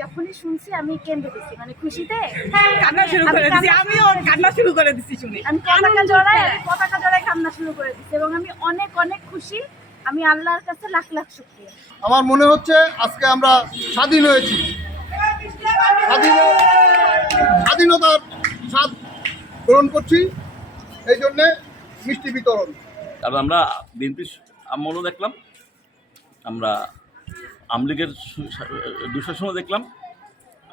যখনই শুনছি আমি কেঁদে দিছি, মানে খুশিতে কান্না শুরু করে দিছি। আমিও কান্না শুরু করে দিছি শুনে। আমি পতাকা জড়ায় কান্না শুরু করে দিছি এবং আমি অনেক অনেক খুশি। আমি আল্লাহর কাছে লাখ লাখ শুকরিয়া। আমার মনে হচ্ছে আজকে আমরা স্বাধীন হয়েছি, স্বাধীনতার স্বাদ গ্রহণ করছি, এই জন্যে মিষ্টি বিতরণ। কারণ আমরা বিএনপির আমলও দেখলাম, আমরা আমলিগের দুঃশাসনও দেখলাম।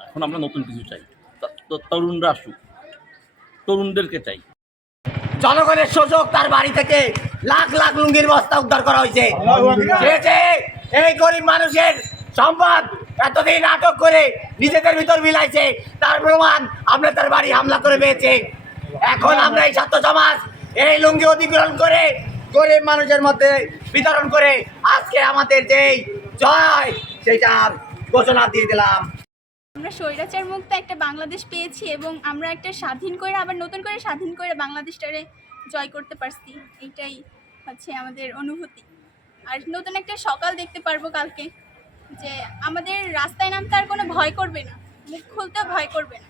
এখন আমরা নতুন কিছু চাই, তরুণরা আসুক, তরুণদেরকে চাই। জনগণের শোষক তার বাড়ি থেকে লাখ লাখ লুঙ্গির বস্তা উদ্ধার করা হয়েছে। এই গরিব মানুষের সম্পদ এতদিন আটক করে নিজেদের ভিতর মিলাইছে, তার প্রমাণ আমরা তার বাড়ি হামলা করে পেয়েছে। এখন আমরা এই ছাত্র সমাজ এই লুঙ্গি অধিগ্রহণ করে গরিব মানুষের মধ্যে বিতরণ করে আজকে আমাদের যেই জয় সেটার ঘোষণা দিয়ে দিলাম। আমরা স্বৈরাচার মুক্ত একটা বাংলাদেশ পেয়েছি এবং আমরা একটা স্বাধীন করে আবার নতুন করে স্বাধীন করে বাংলাদেশটারে জয় করতে পারছি। এইটাই হচ্ছে আমাদের অনুভূতি। আর নতুন একটা সকাল দেখতে পারবো কালকে, যে আমাদের রাস্তায় নামতে আর কোনো ভয় করবে না, মুখ খুলতেও ভয় করবে না।